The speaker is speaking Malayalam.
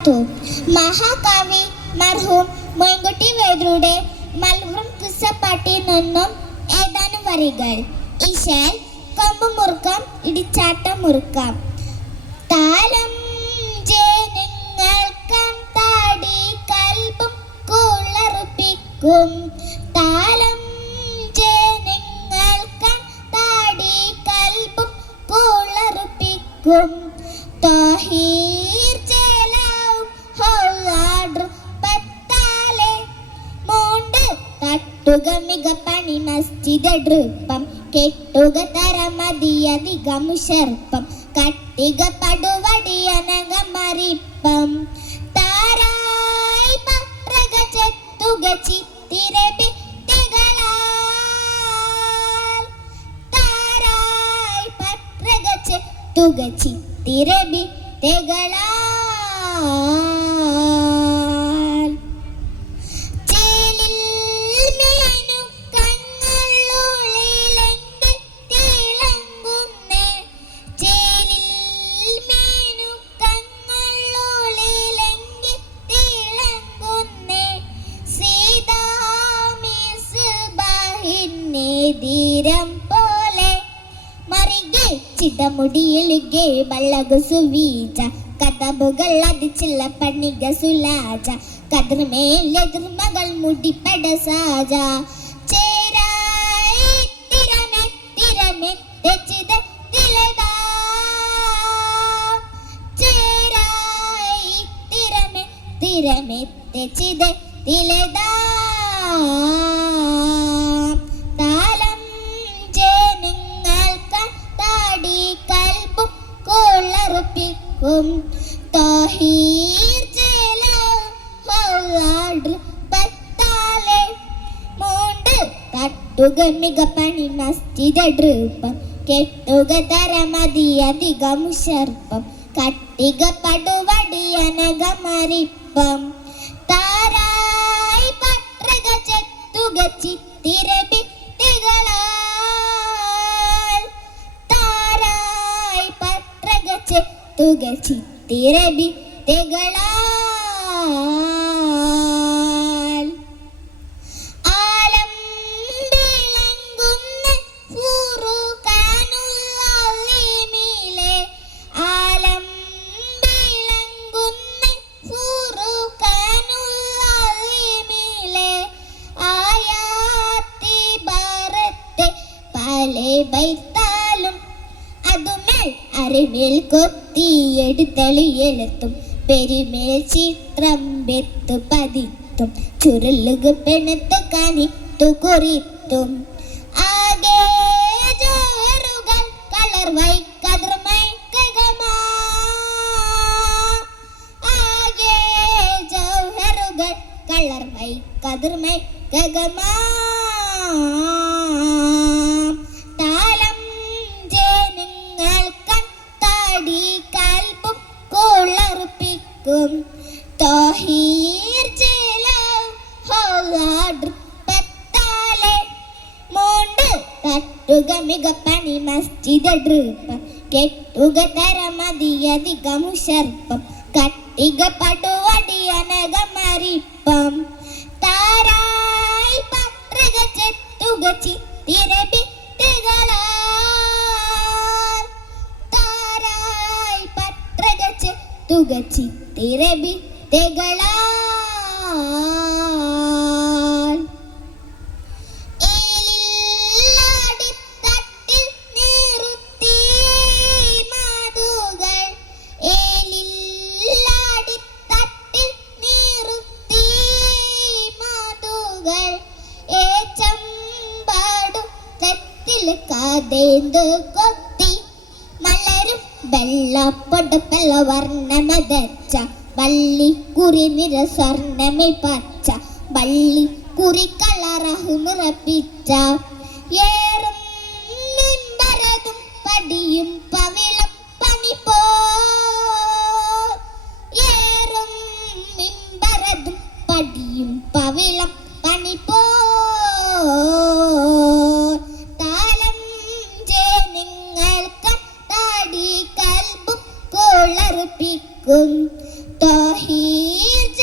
മഹാകവി മർഹൂം മോയിൻകുട്ടി വൈദ്യരുടെ മലപ്പുറം കുസപ്പാട്ടിൽ നിന്നും ഏതാനും വരികൾ. ഈശാൽ കൊമ്പ് മുറുക്കാം ഇടിച്ചാട്ടം മുറുക്കാം. താലം ജനങ്ങൾക്കാം താടി കൽബും കുളറുപ്പിക്കും. താലം ജനങ്ങൾക്കാം താടി കൽബും കുളറുപ്പിക്കും. താഹീർ ജലാവും ഹോളാഡർ പത്താലെ മോണ്ട് തട്ടുക മികപ്പണി മസ്ജിദ് ഡ്രൂപ്പം. കെട്ടുക തരമതിയധികം ശർപ്പം. കട്ടിക പടുവടി അനകമറിപ്പം. താരായി പത്രക ചെത്തുക ചിത്തിരബി തികളാൽ. താരായി പത്രക ചെത്തുക ചിത്തിരബി തികളാൽ. ചേലിൽ മീനു കങ്ങളുള്ളിലെങ്കിൽ തിളങ്ങുന്നേ. ചേലിൽ മീനു കങ്ങളുള്ളിലെങ്കിൽ തിളങ്ങുന്നേ. സീതാമിസ്ബാഹിനെതിരം പോലെ മറികെ ചിതമുടിയിലിಗೆ ബള്ളഗുസു വീജ. കഥബുകൾ അതിച്ചില്ല പണിക സുലാജ. കതിർമേലെതിർ മകൾ മുടിപ്പട സാജ. ചേരായി തിരമെ തിരമെ തെച്ചിത തിലതാ. ചേരായി തിരമെ തിരമെ തെച്ചിത തിലതാ. താലം ജനങ്ങൾക്ക് താടി കൽബും കുളറുപ്പിക്കും. താഹീർ ജലാവും ഹോളാഡർ പത്താലെ മോണ്ട് തട്ടുക മികപ്പണി മസ്ജിദ് ഡ്രൂപ്പം. കെട്ടുക തരമതിയധികം ശർപ്പം. കട്ടിക പടുവടി അനകമറിപ്പം. താരായി പത്രക ചെത്തുക ചിത്തിരബി തികളാൽ. താരായി പത്രക ചെത്തുക ചിത്തിരബി തികളാൽ. ആലം വിളങ്ങുന്ന ഫുർഖാനുൽ-അളീമിലെ. ആലം വിളങ്ങുന്ന ഫുർഖാനുൽ-അളീമിലെ. ആയാത്തിബാറത്തെ പല ബൈത്താലും അതുമേൽ അരിമേൽ കൊത്തിയെടുത്തളിയെഴുത്തും. പെരുമേൽ ചിത്രം വെത്തു പതിത്തും. ചുരുളുക പെണത്ത് കനിത്തു കുറിത്തും. ആകെ ജോറുകൾ കളർ വൈക്കതിർമൈക്കകമാ. ആകെ ജൗഹറുകൾ കളർ വൈക്കതിർമൈക്കകമാ. താലം ജനങ്ങൾക്ക് താടി കൽബും കുളറുപ്പിക്കും. താഹീർ ജലാവും ഹോളാഡർ പത്താലെ മോണ്ട് തട്ടുക മികപ്പണി മസ്ജിദ് ഡ്രൂപ്പം. കെട്ടുക തരമതിയധികം ശർപ്പം. കട്ടിക പടുവടി അനകമറിപ്പം. താരായി പത്രക ചെത്തുക ചിത്തിരബി തികളാൽ. താരായി പത്രക ചെത്തുക ചിത്തിരബി തികളാൽ. ഏലില്ലാടിത്തട്ടിൽ നിറുത്തിയേ മാതുകൾ. ഏലില്ലാടിത്തട്ടിൽ നിറുത്തിയേ മാതുകൾ. ഏച്ചമ്പാടും തെറ്റിൽ കാതേന്ത് കൊത്തി. മലരും വെള്ളപ്പൊടുപ്പല്ല വർണ്ണമതച്ച. വള്ളിക്കുറി നിര സ്വർണ്ണമേ പച്ച. വള്ളിക്കുറി കളറഹുമിറപ്പിച്ച. ഏറും മിമ്പറതും പടിയും പവിളം പണിപ്പോ. ഏറും മിമ്പറതും പടിയും പവിളം പണിപ്പോ. താലം ജനങ്ങൾക്ക് താടി കൽബും കുളറുപ്പിക്കും. താഹീർ